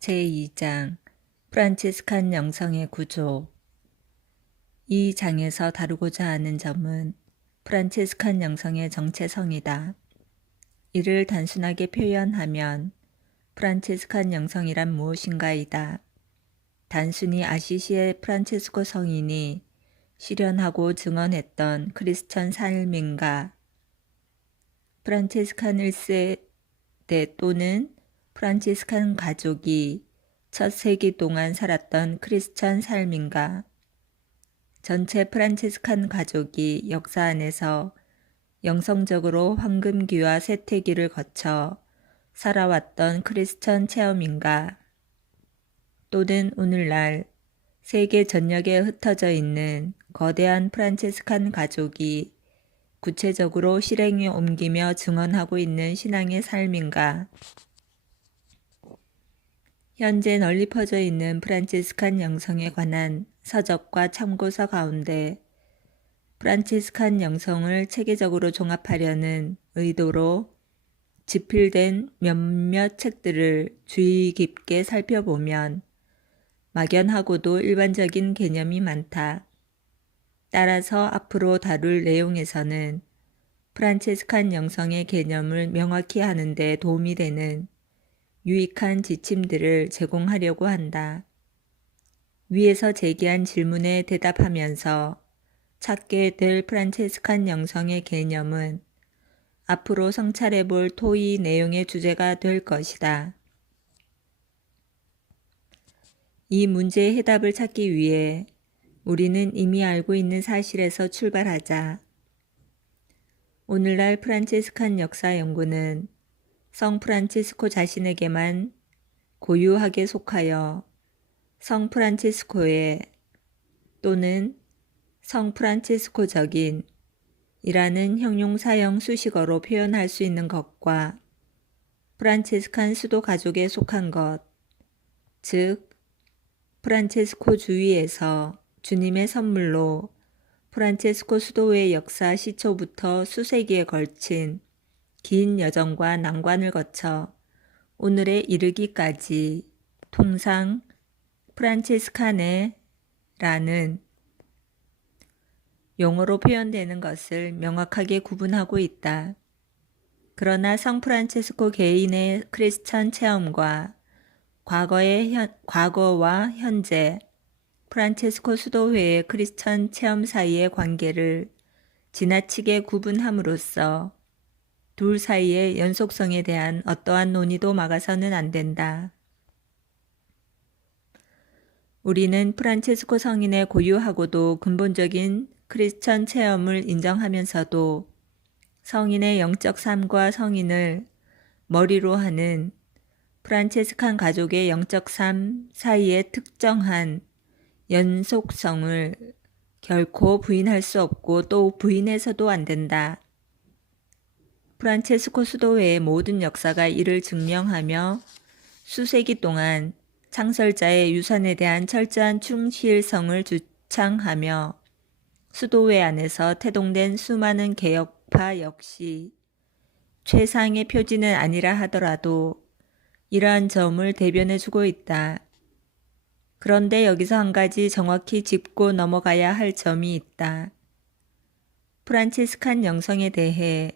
제2장 프란치스칸 영성의 구조. 이 장에서 다루고자 하는 점은 프란치스칸 영성의 정체성이다. 이를 단순하게 표현하면 프란치스칸 영성이란 무엇인가이다. 단순히 아시시의 프란치스코 성인이 실현하고 증언했던 크리스천 삶인가, 프란치스칸 1세대 또는 프란치스칸 가족이 첫 세기 동안 살았던 크리스천 삶인가, 전체 프란치스칸 가족이 역사 안에서 영성적으로 황금기와 쇠퇴기를 거쳐 살아왔던 크리스천 체험인가, 또는 오늘날 세계 전역에 흩어져 있는 거대한 프란치스칸 가족이 구체적으로 실행에 옮기며 증언하고 있는 신앙의 삶인가. 현재 널리 퍼져 있는 프란치스칸 영성에 관한 서적과 참고서 가운데 프란치스칸 영성을 체계적으로 종합하려는 의도로 집필된 몇몇 책들을 주의 깊게 살펴보면 막연하고도 일반적인 개념이 많다. 따라서 앞으로 다룰 내용에서는 프란치스칸 영성의 개념을 명확히 하는 데 도움이 되는 유익한 지침들을 제공하려고 한다. 위에서 제기한 질문에 대답하면서 찾게 될 프란치스칸 영성의 개념은 앞으로 성찰해 볼 토의 내용의 주제가 될 것이다. 이 문제의 해답을 찾기 위해 우리는 이미 알고 있는 사실에서 출발하자. 오늘날 프란치스칸 역사 연구는 성 프란치스코 자신에게만 고유하게 속하여 성 프란치스코의 또는 성 프란치스코적인 이라는 형용사형 수식어로 표현할 수 있는 것과 프란치스칸 수도 가족에 속한 것, 즉 프란체스코 주위에서 주님의 선물로 프란체스코 수도의 역사 시초부터 수세기에 걸친 긴 여정과 난관을 거쳐 오늘에 이르기까지 통상 프란치스카네라는 용어로 표현되는 것을 명확하게 구분하고 있다. 그러나 성 프란체스코 개인의 크리스천 체험과 과거와 현재 프란체스코 수도회의 크리스천 체험 사이의 관계를 지나치게 구분함으로써 둘 사이의 연속성에 대한 어떠한 논의도 막아서는 안 된다. 우리는 프란체스코 성인의 고유하고도 근본적인 크리스천 체험을 인정하면서도 성인의 영적 삶과 성인을 머리로 하는 프란체스칸 가족의 영적 삶 사이의 특정한 연속성을 결코 부인할 수 없고 또 부인해서도 안 된다. 프란체스코 수도회의 모든 역사가 이를 증명하며 수세기 동안 창설자의 유산에 대한 철저한 충실성을 주창하며 수도회 안에서 태동된 수많은 개혁파 역시 최상의 표지는 아니라 하더라도 이러한 점을 대변해주고 있다. 그런데 여기서 한 가지 정확히 짚고 넘어가야 할 점이 있다. 프란치스칸 영성에 대해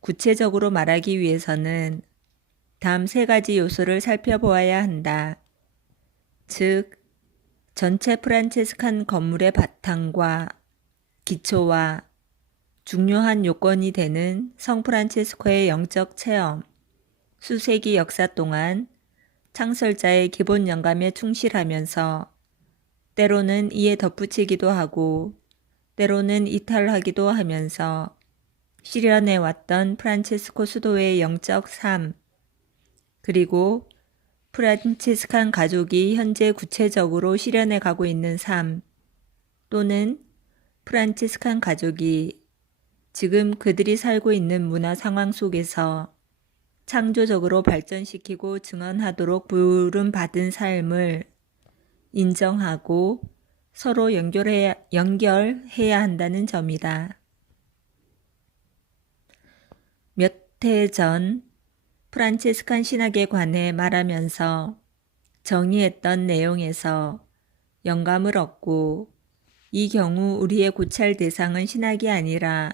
구체적으로 말하기 위해서는 다음 세 가지 요소를 살펴보아야 한다. 즉, 전체 프란치스칸 건물의 바탕과 기초와 중요한 요건이 되는 성 프란치스코의 영적 체험, 수세기 역사 동안 창설자의 기본 영감에 충실하면서 때로는 이에 덧붙이기도 하고 때로는 이탈하기도 하면서 실현해왔던 프란치스코 수도의 영적 삶, 그리고 프란치스칸 가족이 현재 구체적으로 실현해 가고 있는 삶, 또는 프란치스칸 가족이 지금 그들이 살고 있는 문화 상황 속에서 창조적으로 발전시키고 증언하도록 부름받은 삶을 인정하고 서로 연결해야 한다는 점이다. 몇 해 전 프란치스칸 신학에 관해 말하면서 정의했던 내용에서 영감을 얻고 이 경우 우리의 고찰 대상은 신학이 아니라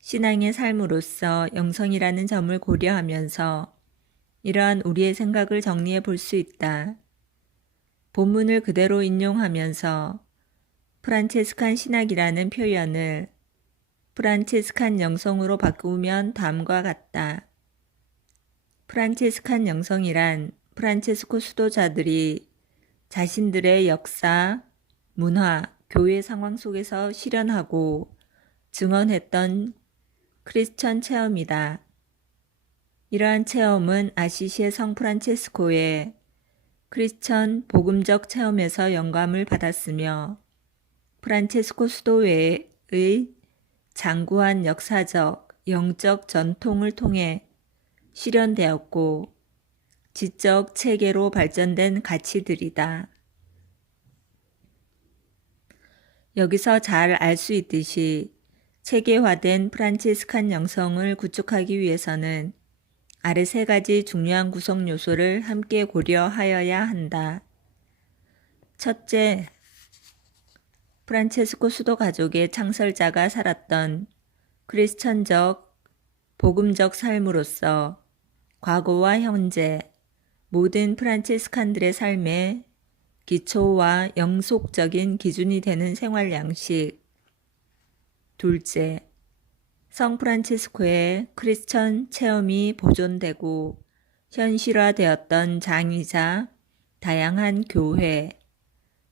신앙의 삶으로서 영성이라는 점을 고려하면서 이러한 우리의 생각을 정리해 볼 수 있다. 본문을 그대로 인용하면서 프란체스칸 신학이라는 표현을 프란체스칸 영성으로 바꾸면 다음과 같다. 프란체스칸 영성이란 프란체스코 수도자들이 자신들의 역사, 문화, 교회 상황 속에서 실현하고 증언했던 크리스천 체험이다. 이러한 체험은 아시시의 성 프란체스코의 크리스천 복음적 체험에서 영감을 받았으며 프란체스코 수도회의 장구한 역사적, 영적 전통을 통해 실현되었고 지적 체계로 발전된 가치들이다. 여기서 잘 알 수 있듯이 체계화된 프란체스칸 영성을 구축하기 위해서는 아래 세 가지 중요한 구성 요소를 함께 고려하여야 한다. 첫째, 프란체스코 수도 가족의 창설자가 살았던 크리스천적, 복음적 삶으로서 과거와 현재 모든 프란체스칸들의 삶의 기초와 영속적인 기준이 되는 생활 양식. 둘째, 성 프란체스코의 크리스천 체험이 보존되고 현실화되었던 장이자 다양한 교회,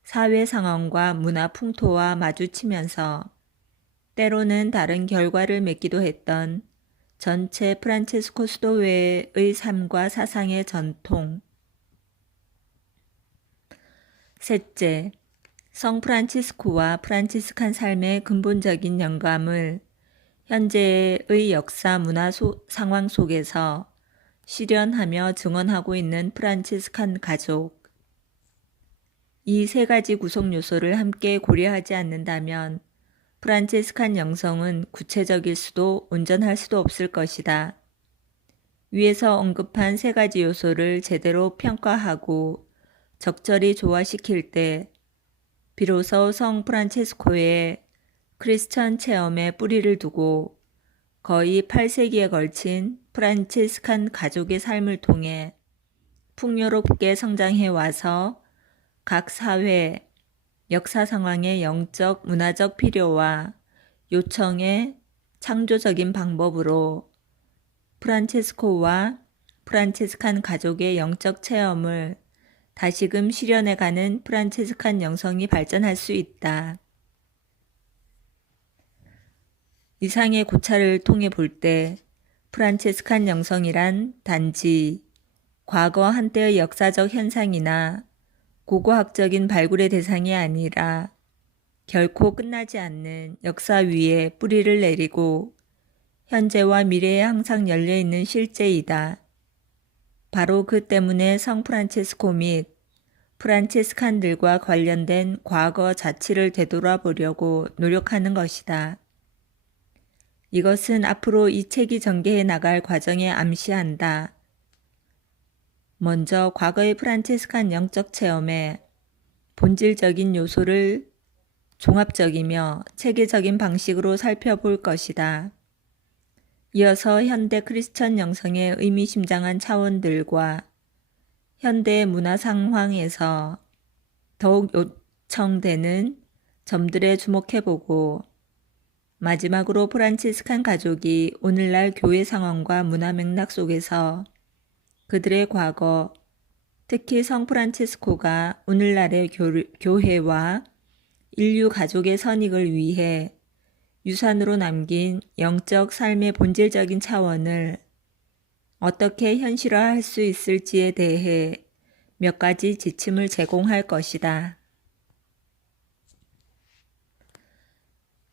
사회 상황과 문화 풍토와 마주치면서 때로는 다른 결과를 맺기도 했던 전체 프란체스코 수도회의 삶과 사상의 전통. 셋째, 성 프란치스코와 프란치스칸 삶의 근본적인 영감을 현재의 역사 문화 상황 속에서 실현하며 증언하고 있는 프란치스칸 가족. 이 세 가지 구성 요소를 함께 고려하지 않는다면 프란치스칸 영성은 구체적일 수도 온전할 수도 없을 것이다. 위에서 언급한 세 가지 요소를 제대로 평가하고 적절히 조화시킬 때 비로소 성 프란체스코의 크리스천 체험에 뿌리를 두고 거의 8세기에 걸친 프란체스칸 가족의 삶을 통해 풍요롭게 성장해 와서 각 사회, 역사 상황의 영적, 문화적 필요와 요청의 창조적인 방법으로 프란체스코와 프란체스칸 가족의 영적 체험을 다시금 실현해가는 프란체스칸 영성이 발전할 수 있다. 이상의 고찰을 통해 볼 때 프란체스칸 영성이란 단지 과거 한때의 역사적 현상이나 고고학적인 발굴의 대상이 아니라 결코 끝나지 않는 역사 위에 뿌리를 내리고 현재와 미래에 항상 열려있는 실제이다. 바로 그 때문에 성 프란체스코 및 프란체스칸들과 관련된 과거 자치를 되돌아보려고 노력하는 것이다. 이것은 앞으로 이 책이 전개해 나갈 과정에 암시한다. 먼저 과거의 프란체스칸 영적 체험의 본질적인 요소를 종합적이며 체계적인 방식으로 살펴볼 것이다. 이어서 현대 크리스천 영성의 의미심장한 차원들과 현대 문화 상황에서 더욱 요청되는 점들에 주목해보고 마지막으로 프란치스칸 가족이 오늘날 교회 상황과 문화 맥락 속에서 그들의 과거, 특히 성 프란치스코가 오늘날의 교회와 인류 가족의 선익을 위해 유산으로 남긴 영적 삶의 본질적인 차원을 어떻게 현실화할 수 있을지에 대해 몇 가지 지침을 제공할 것이다.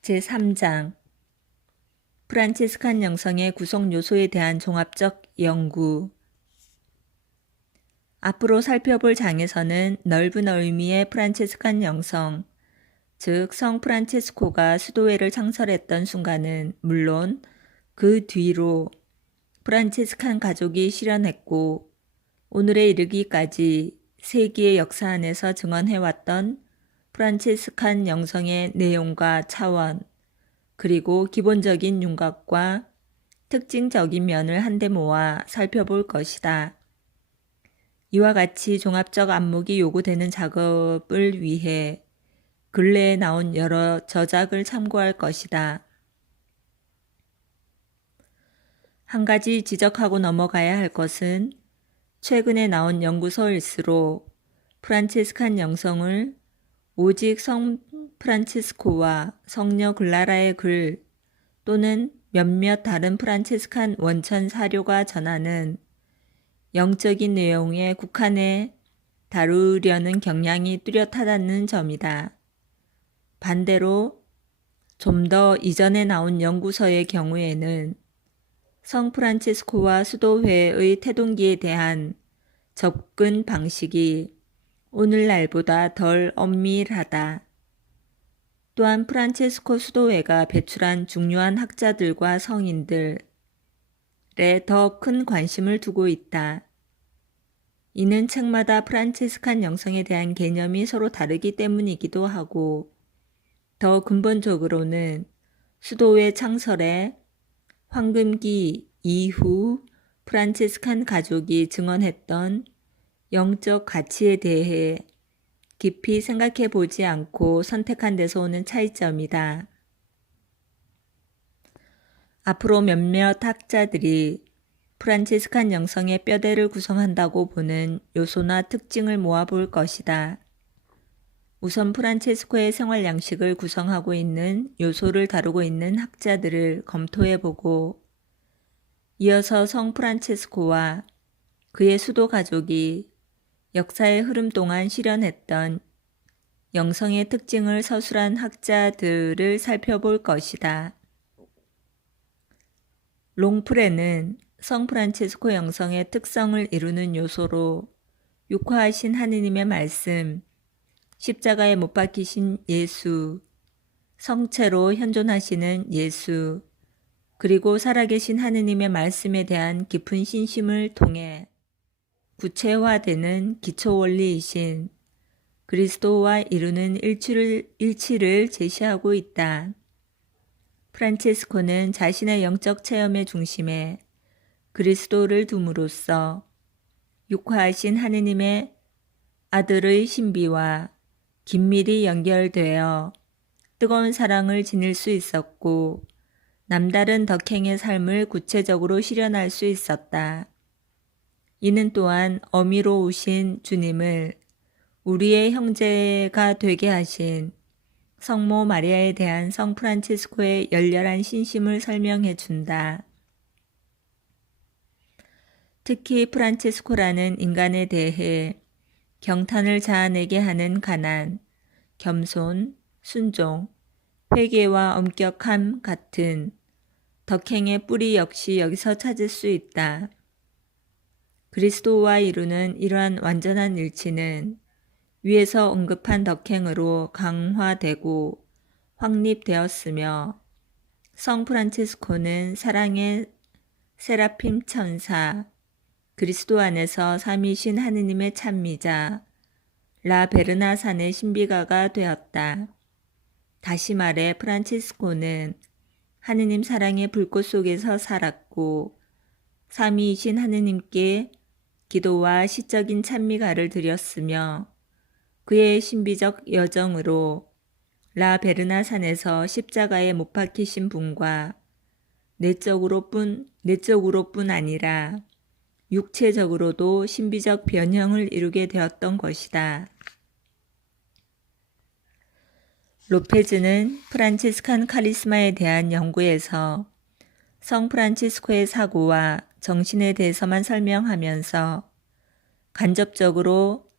제3장 프란치스칸 영성의 구성 요소에 대한 종합적 연구. 앞으로 살펴볼 장에서는 넓은 의미의 프란치스칸 영성, 즉 성 프란치스코가 수도회를 창설했던 순간은 물론 그 뒤로 프란치스칸 가족이 실현했고 오늘에 이르기까지 세기의 역사 안에서 증언해왔던 프란치스칸 영성의 내용과 차원, 그리고 기본적인 윤곽과 특징적인 면을 한데 모아 살펴볼 것이다. 이와 같이 종합적 안목이 요구되는 작업을 위해 근래에 나온 여러 저작을 참고할 것이다. 한 가지 지적하고 넘어가야 할 것은 최근에 나온 연구서일수록 프란치스칸 영성을 오직 성 프란치스코와 성녀 글라라의 글 또는 몇몇 다른 프란치스칸 원천 사료가 전하는 영적인 내용에 국한해 다루려는 경향이 뚜렷하다는 점이다. 반대로 좀 더 이전에 나온 연구서의 경우에는 성 프란치스코와 수도회의 태동기에 대한 접근 방식이 오늘날보다 덜 엄밀하다. 또한 프란체스코 수도회가 배출한 중요한 학자들과 성인들에 더 큰 관심을 두고 있다. 이는 책마다 프란체스칸 영성에 대한 개념이 서로 다르기 때문이기도 하고 더 근본적으로는 수도회 창설의 황금기 이후 프란체스칸 가족이 증언했던 영적 가치에 대해 깊이 생각해 보지 않고 선택한 데서 오는 차이점이다. 앞으로 몇몇 학자들이 프란치스칸 영성의 뼈대를 구성한다고 보는 요소나 특징을 모아볼 것이다. 우선 프란체스코의 생활 양식을 구성하고 있는 요소를 다루고 있는 학자들을 검토해보고 이어서 성 프란체스코와 그의 수도 가족이 역사의 흐름 동안 실현했던 영성의 특징을 서술한 학자들을 살펴볼 것이다. 롱프레는 성 프란체스코 영성의 특성을 이루는 요소로 육화하신 하느님의 말씀, 십자가에 못 박히신 예수, 성체로 현존하시는 예수, 그리고 살아계신 하느님의 말씀에 대한 깊은 신심을 통해 구체화되는 기초원리이신 그리스도와 이루는 일치를 제시하고 있다. 프란체스코는 자신의 영적 체험의 중심에 그리스도를 둠으로써 육화하신 하느님의 아들의 신비와 긴밀히 연결되어 뜨거운 사랑을 지닐 수 있었고 남다른 덕행의 삶을 구체적으로 실현할 수 있었다. 이는 또한 어미로우신 주님을 우리의 형제가 되게 하신 성모 마리아에 대한 성 프란치스코의 열렬한 신심을 설명해 준다. 특히 프란치스코라는 인간에 대해 경탄을 자아내게 하는 가난, 겸손, 순종, 회개와 엄격함 같은 덕행의 뿌리 역시 여기서 찾을 수 있다. 그리스도와 이루는 이러한 완전한 일치는 위에서 언급한 덕행으로 강화되고 확립되었으며 성 프란체스코는 사랑의 세라핌 천사, 그리스도 안에서 삼위신 하느님의 찬미자, 라 베르나산의 신비가가 되었다. 다시 말해 프란치스코는 하느님 사랑의 불꽃 속에서 살았고 삼위이신 하느님께 기도와 시적인 찬미가를 드렸으며 그의 신비적 여정으로 라 베르나산에서 십자가에 못 박히신 분과 내적으로뿐 아니라 육체적으로도 신비적 변형을 이루게 되었던 것이다. 로페즈는 프란치스칸 카리스마에 대한 연구에서 성 프란치스코의 사고와 정신에 대해서만 설명하면서 간접적으로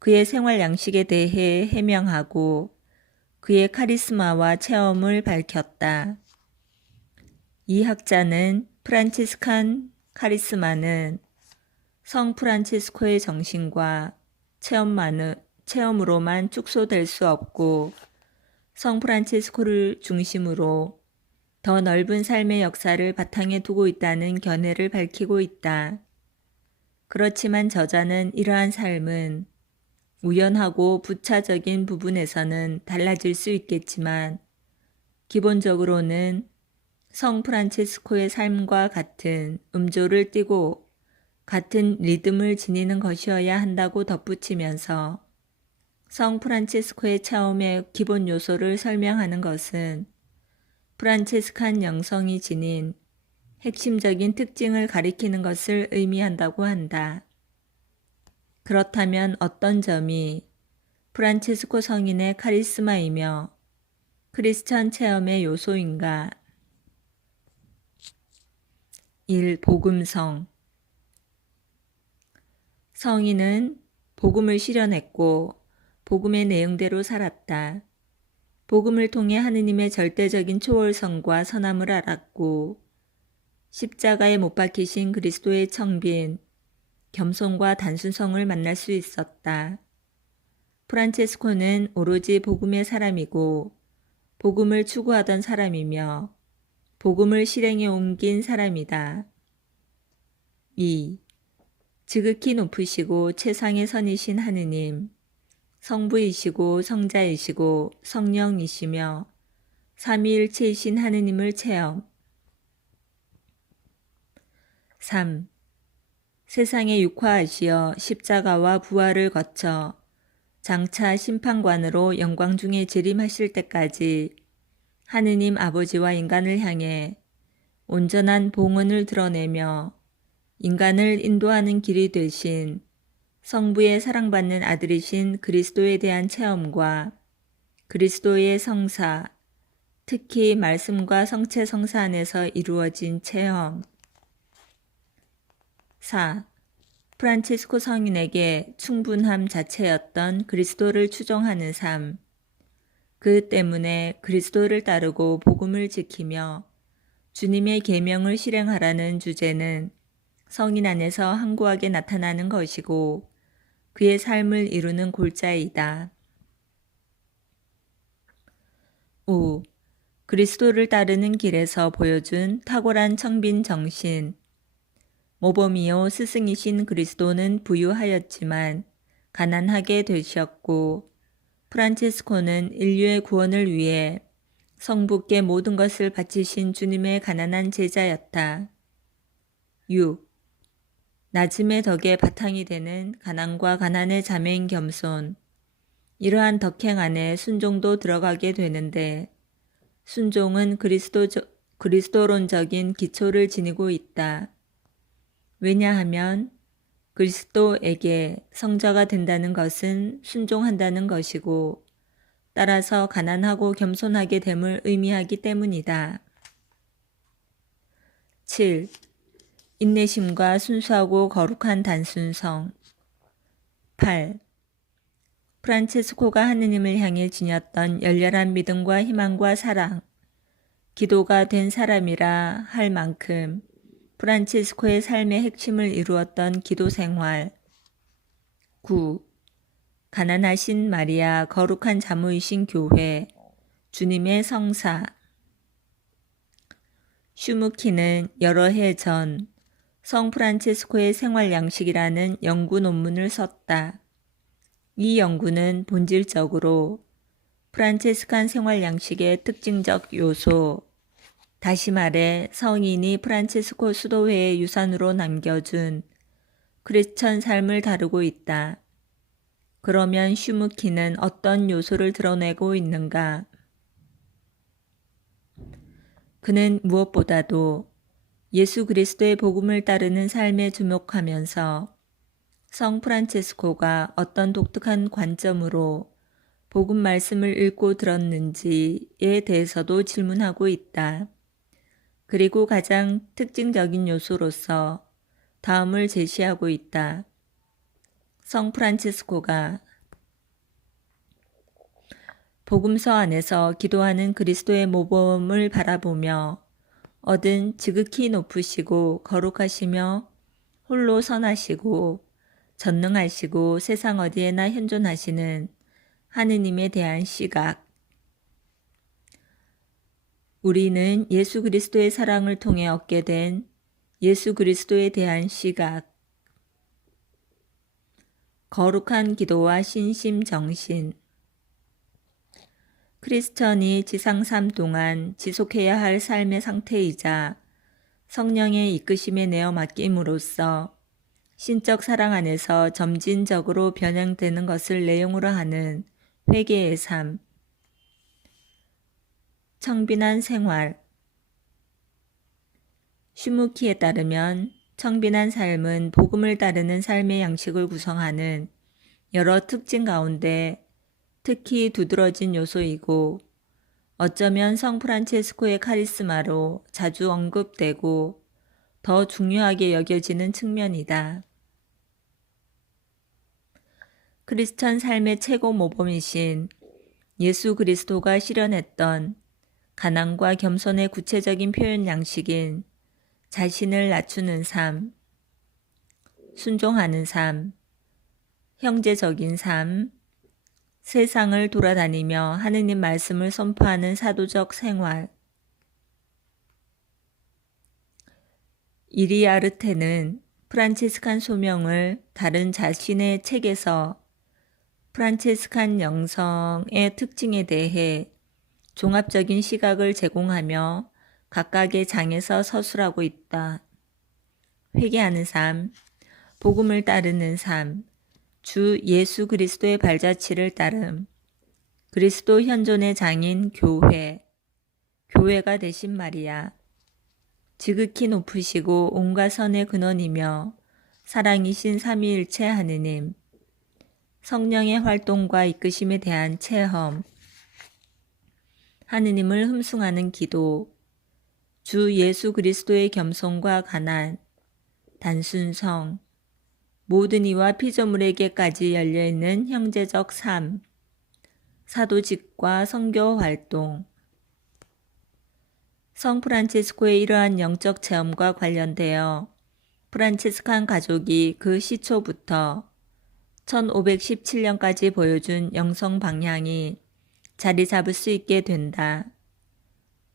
그의 생활 양식에 대해 해명하고 그의 카리스마와 체험을 밝혔다. 이 학자는 프란치스칸 카리스마는 성 프란치스코의 정신과 체험으로만 축소될 수 없고 성 프란치스코를 중심으로 더 넓은 삶의 역사를 바탕에 두고 있다는 견해를 밝히고 있다. 그렇지만 저자는 이러한 삶은 우연하고 부차적인 부분에서는 달라질 수 있겠지만 기본적으로는 성 프란치스코의 삶과 같은 음조를 띠고 같은 리듬을 지니는 것이어야 한다고 덧붙이면서 성 프란치스코의 체험의 기본 요소를 설명하는 것은 프란치스칸 영성이 지닌 핵심적인 특징을 가리키는 것을 의미한다고 한다. 그렇다면 어떤 점이 프란치스코 성인의 카리스마이며 크리스천 체험의 요소인가? 1. 복음성. 성인은 복음을 실현했고 복음의 내용대로 살았다. 복음을 통해 하느님의 절대적인 초월성과 선함을 알았고 십자가에 못 박히신 그리스도의 청빈, 겸손과 단순성을 만날 수 있었다. 프란체스코는 오로지 복음의 사람이고 복음을 추구하던 사람이며 복음을 실행에 옮긴 사람이다. 2. 지극히 높으시고 최상의 선이신 하느님, 성부이시고 성자이시고 성령이시며 삼위일체이신 하느님을 체험. 3. 세상에 육화하시어 십자가와 부활을 거쳐 장차 심판관으로 영광 중에 재림하실 때까지 하느님 아버지와 인간을 향해 온전한 봉헌을 드러내며 인간을 인도하는 길이 되신 성부의 사랑받는 아들이신 그리스도에 대한 체험과 그리스도의 성사, 특히 말씀과 성체 성사 안에서 이루어진 체험. 4. 프란치스코 성인에게 충분함 자체였던 그리스도를 추종하는 삶. 그 때문에 그리스도를 따르고 복음을 지키며 주님의 계명을 실행하라는 주제는 성인 안에서 항구하게 나타나는 것이고 그의 삶을 이루는 골자이다. 5. 그리스도를 따르는 길에서 보여준 탁월한 청빈 정신. 모범이요 스승이신 그리스도는 부유하였지만 가난하게 되셨고 프란체스코는 인류의 구원을 위해 성부께 모든 것을 바치신 주님의 가난한 제자였다. 6. 낮음의 덕의 바탕이 되는 가난과 가난의 자매인 겸손. 이러한 덕행 안에 순종도 들어가게 되는데 순종은 그리스도론적인 기초를 지니고 있다. 왜냐하면 그리스도에게 성자가 된다는 것은 순종한다는 것이고 따라서 가난하고 겸손하게 됨을 의미하기 때문이다. 7. 인내심과 순수하고 거룩한 단순성. 8. 프란체스코가 하느님을 향해 지녔던 열렬한 믿음과 희망과 사랑, 기도가 된 사람이라 할 만큼 프란체스코의 삶의 핵심을 이루었던 기도 생활. 9. 가난하신 마리아, 거룩한 자모이신 교회, 주님의 성사. 슈무키는 여러 해 전 성 프란체스코의 생활 양식이라는 연구 논문을 썼다. 이 연구는 본질적으로 프란체스칸 생활 양식의 특징적 요소, 다시 말해 성인이 프란체스코 수도회의 유산으로 남겨준 크리스천 삶을 다루고 있다. 그러면 슈무키는 어떤 요소를 드러내고 있는가? 그는 무엇보다도 예수 그리스도의 복음을 따르는 삶에 주목하면서 성 프란체스코가 어떤 독특한 관점으로 복음 말씀을 읽고 들었는지에 대해서도 질문하고 있다. 그리고 가장 특징적인 요소로서 다음을 제시하고 있다. 성 프란체스코가 복음서 안에서 기도하는 그리스도의 모범을 바라보며 얻은 지극히 높으시고 거룩하시며 홀로 선하시고 전능하시고 세상 어디에나 현존하시는 하느님에 대한 시각. 우리는 예수 그리스도의 사랑을 통해 얻게 된 예수 그리스도에 대한 시각. 거룩한 기도와 신심 정신. 크리스천이 지상 삶 동안 지속해야 할 삶의 상태이자 성령의 이끄심에 내어 맡김으로써 신적 사랑 안에서 점진적으로 변형되는 것을 내용으로 하는 회개의 삶. 청빈한 생활. 슈무키에 따르면 청빈한 삶은 복음을 따르는 삶의 양식을 구성하는 여러 특징 가운데 특히 두드러진 요소이고 어쩌면 성 프란체스코의 카리스마로 자주 언급되고 더 중요하게 여겨지는 측면이다. 크리스천 삶의 최고 모범이신 예수 그리스도가 실현했던 가난과 겸손의 구체적인 표현 양식인 자신을 낮추는 삶, 순종하는 삶, 형제적인 삶, 세상을 돌아다니며 하느님 말씀을 선포하는 사도적 생활. 이리아르테는 프란치스칸 소명을 다른 자신의 책에서 프란치스칸 영성의 특징에 대해 종합적인 시각을 제공하며 각각의 장에서 서술하고 있다. 회개하는 삶, 복음을 따르는 삶, 주 예수 그리스도의 발자취를 따름, 그리스도 현존의 장인 교회, 교회가 되신 마리아, 지극히 높으시고 온갖 선의 근원이며 사랑이신 삼위일체 하느님, 성령의 활동과 이끄심에 대한 체험, 하느님을 흠숭하는 기도, 주 예수 그리스도의 겸손과 가난, 단순성, 모든 이와 피조물에게까지 열려있는 형제적 삶, 사도직과 선교 활동. 성 프란치스코의 이러한 영적 체험과 관련되어 프란치스칸 가족이 그 시초부터 1517년까지 보여준 영성 방향이 자리 잡을 수 있게 된다.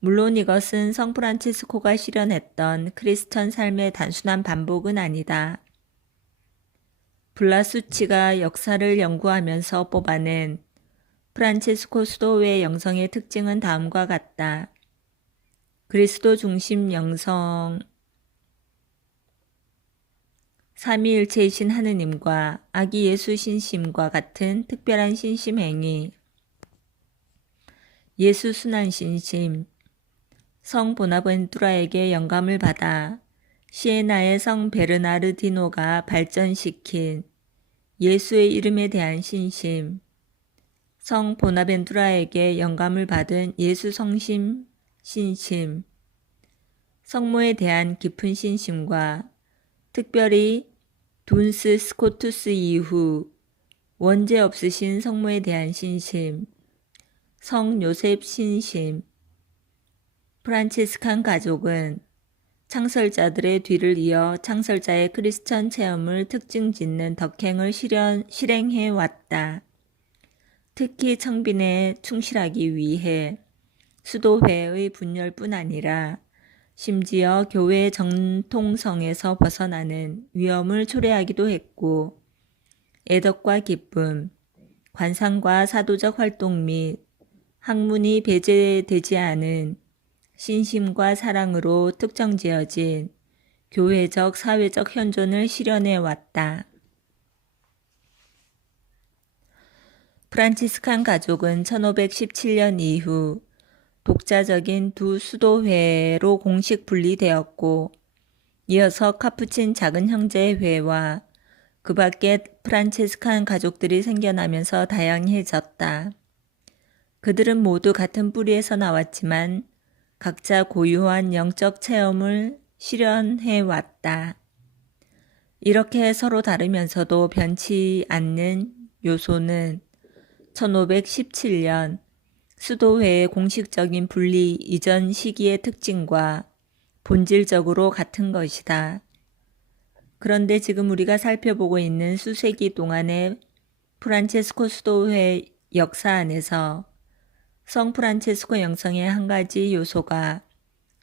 물론 이것은 성 프란치스코가 실현했던 크리스천 삶의 단순한 반복은 아니다. 블라수치가 역사를 연구하면서 뽑아낸 프란치스코 수도회 영성의 특징은 다음과 같다. 그리스도 중심 영성, 삼위일체이신 하느님과 아기 예수 신심과 같은 특별한 신심 행위, 예수 순환 신심, 성 보나벤투라에게 영감을 받아 시에나의 성 베르나르디노가 발전시킨 예수의 이름에 대한 신심, 성 보나벤투라에게 영감을 받은 예수 성심, 신심, 성모에 대한 깊은 신심과 특별히 둔스 스코투스 이후 원죄 없으신 성모에 대한 신심, 성 요셉 신심. 프란치스칸 가족은 창설자들의 뒤를 이어 창설자의 크리스천 체험을 특징 짓는 덕행을 실행해 왔다. 특히 청빈에 충실하기 위해 수도회의 분열뿐 아니라 심지어 교회의 정통성에서 벗어나는 위험을 초래하기도 했고 애덕과 기쁨, 관상과 사도적 활동 및 학문이 배제되지 않은 신심과 사랑으로 특정지어진 교회적 사회적 현존을 실현해 왔다. 프란치스칸 가족은 1517년 이후 독자적인 두 수도회로 공식 분리되었고 이어서 카푸친 작은 형제회와 그 밖에 프란치스칸 가족들이 생겨나면서 다양해졌다. 그들은 모두 같은 뿌리에서 나왔지만 각자 고유한 영적 체험을 실현해 왔다. 이렇게 서로 다르면서도 변치 않는 요소는 1517년 수도회의 공식적인 분리 이전 시기의 특징과 본질적으로 같은 것이다. 그런데 지금 우리가 살펴보고 있는 수세기 동안의 프란체스코 수도회 역사 안에서 성 프란체스코 영성의 한 가지 요소가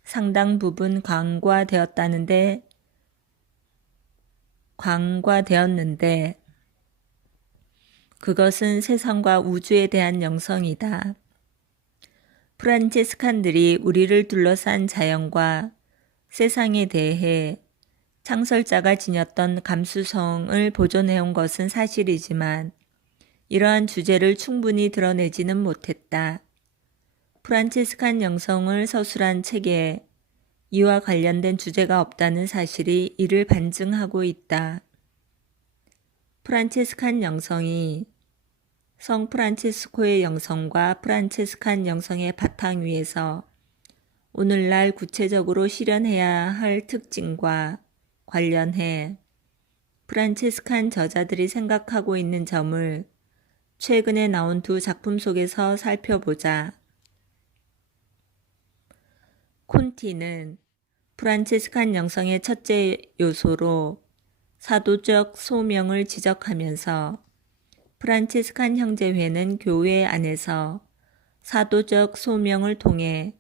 상당 부분 간과되었는데 그것은 세상과 우주에 대한 영성이다. 프란치스칸들이 우리를 둘러싼 자연과 세상에 대해 창설자가 지녔던 감수성을 보존해온 것은 사실이지만 이러한 주제를 충분히 드러내지는 못했다. 프란치스칸 영성을 서술한 책에 이와 관련된 주제가 없다는 사실이 이를 반증하고 있다. 프란치스칸 영성이 성 프란치스코의 영성과 프란치스칸 영성의 바탕 위에서 오늘날 구체적으로 실현해야 할 특징과 관련해 프란치스칸 저자들이 생각하고 있는 점을 최근에 나온 두 작품 속에서 살펴보자. 콘티는 프란치스칸 영성의 첫째 요소로 사도적 소명을 지적하면서 프란치스칸 형제회는 교회 안에서 사도적 소명을 통해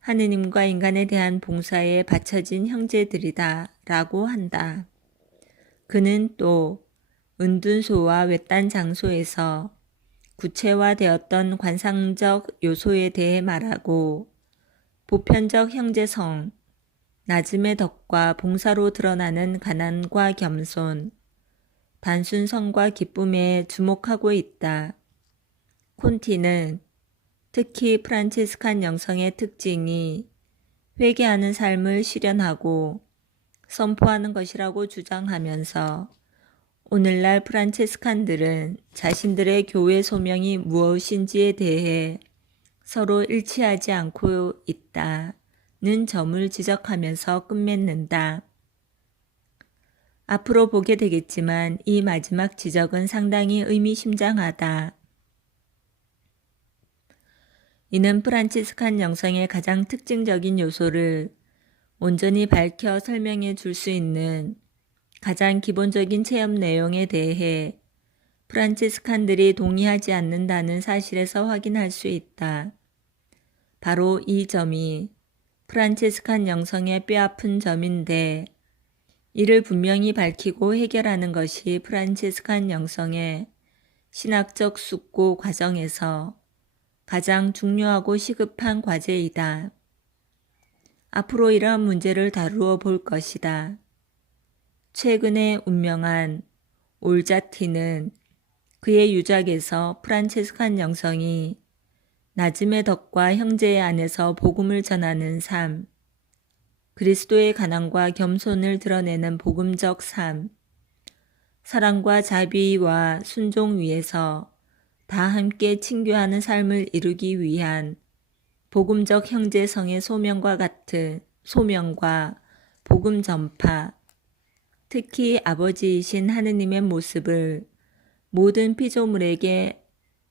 하느님과 인간에 대한 봉사에 바쳐진 형제들이다 라고 한다. 그는 또 은둔소와 외딴 장소에서 구체화되었던 관상적 요소에 대해 말하고 보편적 형제성, 낮음의 덕과 봉사로 드러나는 가난과 겸손, 단순성과 기쁨에 주목하고 있다. 콘티는 특히 프란치스칸 영성의 특징이 회개하는 삶을 실현하고 선포하는 것이라고 주장하면서 오늘날 프란치스칸들은 자신들의 교회 소명이 무엇인지에 대해 서로 일치하지 않고 있다는 점을 지적하면서 끝맺는다. 앞으로 보게 되겠지만 이 마지막 지적은 상당히 의미심장하다. 이는 프란치스칸 영성의 가장 특징적인 요소를 온전히 밝혀 설명해 줄 수 있는 가장 기본적인 체험 내용에 대해 프란치스칸들이 동의하지 않는다는 사실에서 확인할 수 있다. 바로 이 점이 프란치스칸 영성의 뼈아픈 점인데 이를 분명히 밝히고 해결하는 것이 프란치스칸 영성의 신학적 숙고 과정에서 가장 중요하고 시급한 과제이다. 앞으로 이러한 문제를 다루어 볼 것이다. 최근에 운명한 올자티는 그의 유작에서 프란치스칸 영성이 낮음의 덕과 형제의 안에서 복음을 전하는 삶, 그리스도의 가난과 겸손을 드러내는 복음적 삶, 사랑과 자비와 순종 위에서 다 함께 친교하는 삶을 이루기 위한 복음적 형제성의 소명과 같은 소명과 복음 전파, 특히 아버지이신 하느님의 모습을 모든 피조물에게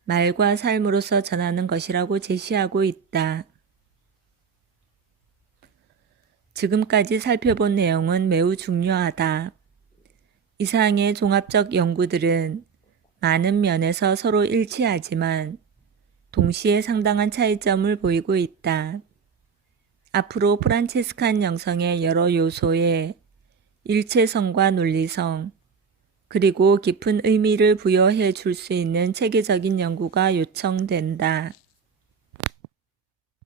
말과 삶으로서 전하는 것이라고 제시하고 있다. 지금까지 살펴본 내용은 매우 중요하다. 이상의 종합적 연구들은 많은 면에서 서로 일치하지만 동시에 상당한 차이점을 보이고 있다. 앞으로 프란치스칸 영성의 여러 요소의 일체성과 논리성, 그리고 깊은 의미를 부여해 줄 수 있는 체계적인 연구가 요청된다.